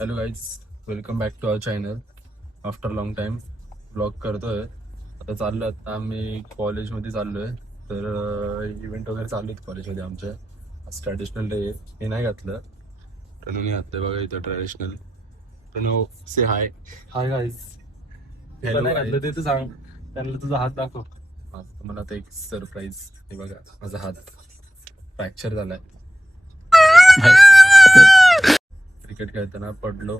Hello guys, welcome back to our channel. After long time blog करतोय. आता चाललो, आता आम्ही कॉलेजमध्ये चाललोय. तर इव्हेंट वगैरे चालू आहेत कॉलेजमध्ये आमच्या. आज ट्रॅडिशनल डे हे नाही घातलं, रणूने घातलंय बघा इथं traditional. Ranu say hi. Hi guys. Hello नाही घातलं ते तर सांग, त्यांना तुझा हात दाखव. तुम्हाला आता एक सरप्राईज. हे बघा, माझा हात फ्रॅक्चर झालाय. क्रिकेट खेळताना पडलो.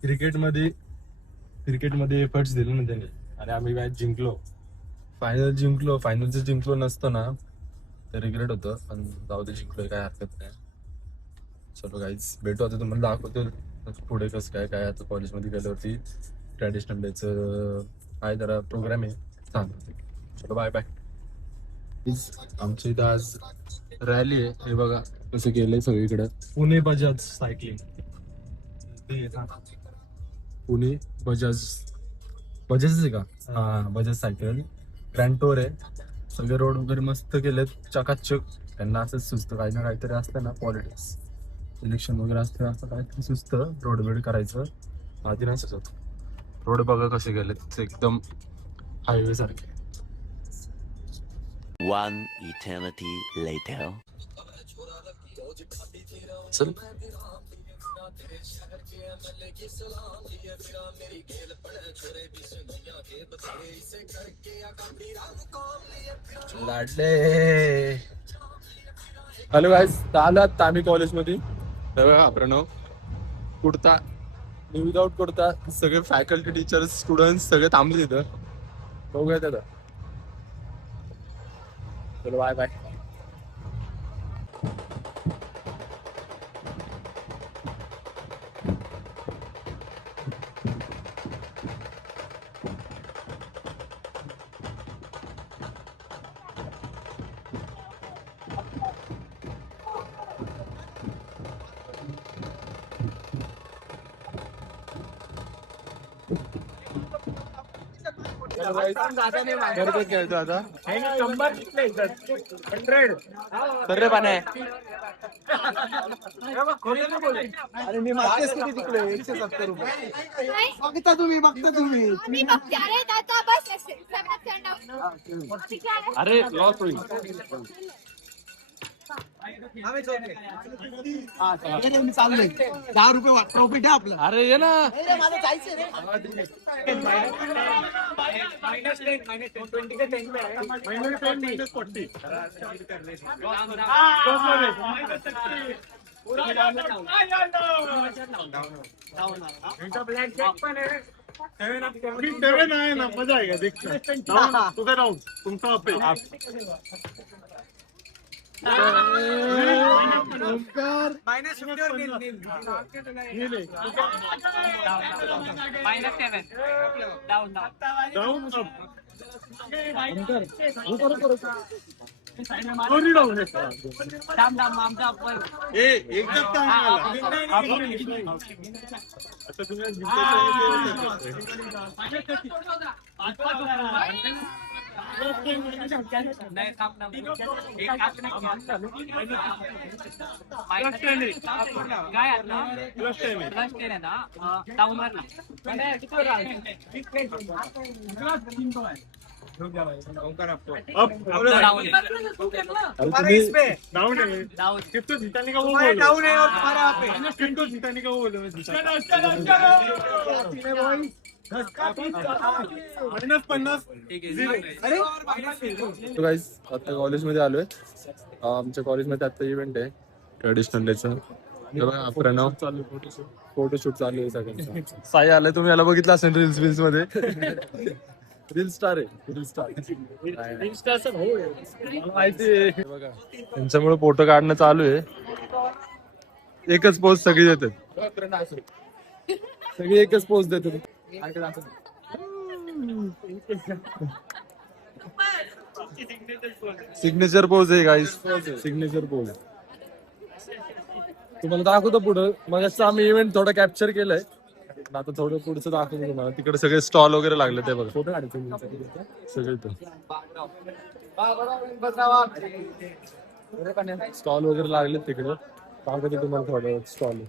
क्रिकेटमध्ये क्रिकेटमध्ये एफर्ट्स दिले ना त्याने, आणि आम्ही मॅच जिंकलो. फायनलचं जिंकलो नसतं ना तर रिग्रेट होतं, पण जाऊ दे, जिंकलोय, काय हरकत नाही. चलो गाईज, भेटू आता, तुम्हाला दाखवतो पुढे कसं काय काय. आता कॉलेजमध्ये गेल्यावरती ट्रॅडिशनल डेचं आहे, जरा प्रोग्राम आहे, सांगतो. चलो बाय बाय. आमच्या इथं आज रॅली आहे. हे बघा कसं केलंय सगळीकडे. पुणे बजाज सायकलिंग. पुणे बजाज बजाज आहे का? हा, बजाज सायकल ग्रँड टूर आहे. सगळे रोड वगैरे मस्त केलेत, चकाचक. त्यांना असंच सुचतं, काही ना काहीतरी असतं ना, पॉलिटिक्स इलेक्शन वगैरे असतं, असं काहीतरी सुचतं रोड वेड करायचं. आधी नाही सुचत. रोड बघा कसे गेलेत, एकदम हायवे सारखे. One eternity later. चल. लाडले. हॅलो गाईज, आलो आता आम्ही कॉलेजमध्ये. बघा प्रणव, कुर्ता विदाउट कुर्ता, सगळे फॅकल्टी, टीचर्स, स्टुडंट सगळे थांबले तिथं. बघूया त्याला. चलो बाय बाय. खेळतो आता सर्रे पाण्या. अरे मी मागतेच किती तिकडे 170 रुपये बघता तुम्ही मी बघते. अरे दादा बस असेल सगळ्यात stand up. अरे लॉस होईल. मी चाललोय 10 रुपये प्रॉफिट आहे आपलं. अरे ये ना. मला जायचं रे. आहे ना, मजा आहे का देखता तुझं राहून तुमचा आता कॉलेजमध्ये आलोय. आमच्या कॉलेजमध्ये आता इव्हेंट आहे ट्रॅडिशनल डेचं. प्रणव चालू, फोटोशूट चालू आहे सगळ्यांचा. साई आलाय, तुम्ही याला बघितलं असेल रील्स मध्ये. रील स्टार आहे, रील स्टार. माहिती आहे बघा, त्यांच्यामुळे फोटो काढणं चालू आहे. एकच पोज सगळी देतात, सगळी एकच पोज देतात. सिग्नेचर पोज आहे गाईस, सिग्नेचर पोज. तुम्हाला दाखवतो पुढं. मग आम्ही इव्हेंट थोडं कॅप्चर केलंय, आता थोडं पुढचं दाखवतो तुम्हाला. तिकडे सगळे स्टॉल वगैरे लागले, ते बघा. फोटो काढायचे सगळे स्टॉल वगैरे लागले तिकडे. दाखवतो तुम्हाला थोडं स्टॉल.